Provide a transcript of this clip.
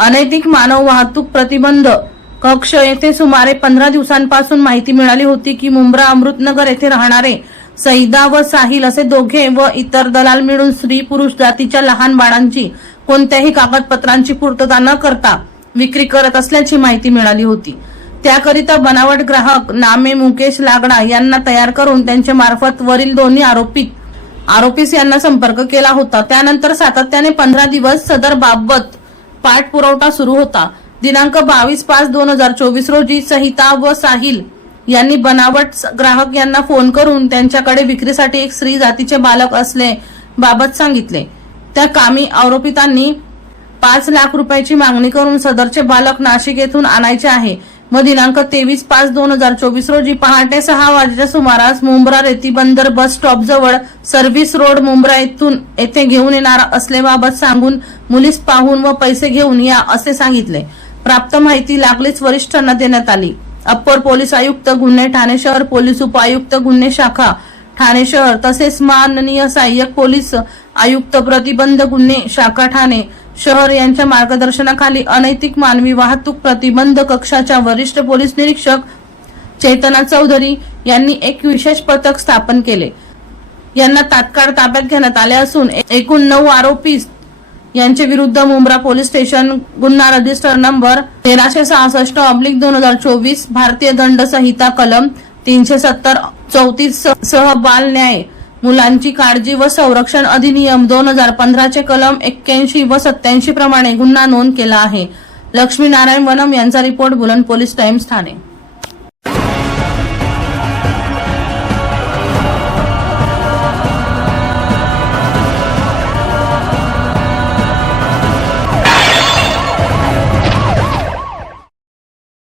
अनैतिक मानव वाहतूक प्रतिबंध. कक्ष येथे सुमारे पंधरा दिवसांपासून माहिती मिळाली होती की मुंब्रा अमृतनगर येथे राहणारे सईदा व साहिल असे दोघे व इतर दलाल मिळून स्त्री पुरुष जातीच्या लहान बाळांची कोणत्याही कागदपत्रांची पूर्तता न करता विक्री करत असल्याची माहिती मिळाली होती. त्याकरिता बनावट ग्राहक नामे मुकेश लागडा यांना तयार करून त्यांच्या मार्फत वरील दोन्ही आरोपी आरोपीस यांना संपर्क केला होता. त्यानंतर सातत्याने पंधरा दिवस सदर बाबत पाठपुरवठा सुरू होता. दिनांक बावीस पाच दोन हजार चोवीस रोजी सहिता व साहिल यांनी बनावट ग्राहक यांना फोन करून त्यांच्याकडे विक्रीसाठी एक स्त्री जातीचे बालक असले बाबत सांगितले. त्या कामी आरोपितांनी पाच लाख रुपयाची मागणी करून सदरचे बालक नाशिक येथून आणायचे आहे. व दिनांक तेवीस पाच दोन हजार चोवीस रोजी पहाटे सहा वाजेच्या सुमारास मुंब्रा रेती बंदर बस स्टॉप जवळ सर्व्हिस रोड मुंब्रा येथून येथे घेऊन येणार असल्याबाबत सांगून मुलीस पाहून व पैसे घेऊन या असे सांगितले. प्राप्त माहिती लागलीच वरिष्ठांना देण्यात आली. अप्पर पोलीस आयुक्त गुन्हे ठाणे शहर पोलीस उपायुक्त गुन्हे शाखा ठाणे शहर तसेच माननीय सहाय्यक पोलीस आयुक्त प्रतिबंध गुन्हे शाखा ठाणे शहर यांच्या मार्गदर्शनाखाली अनैतिक मानवी वाहतूक प्रतिबंध कक्षाच्या वरिष्ठ पोलीस निरीक्षक चेतना चौधरी यांनी एक विशेष पथक स्थापन केले. यांना तात्काळ ताब्यात घेण्यात आले असून एकूण नऊ आरोपी यांच्या विरुद्ध मुंब्रा पोलीस स्टेशन गुन्हा रजिस्टर नंबर तेराशे सहासष्ट अब्लिक दोन हजार चोवीस भारतीय दंड संहिता कलम तीनशे सत्तर चौतीस सह बाल न्याय मुलांची काळजी व संरक्षण अधिनियम दोन हजार पंधराचे कलम एक्क्याऐंशी व सत्याऐंशी प्रमाणे गुन्हा नोंद केला आहे. लक्ष्मीनारायण वनम यांचा रिपोर्ट बुलंद पोलीस टाइम्स ठाणे.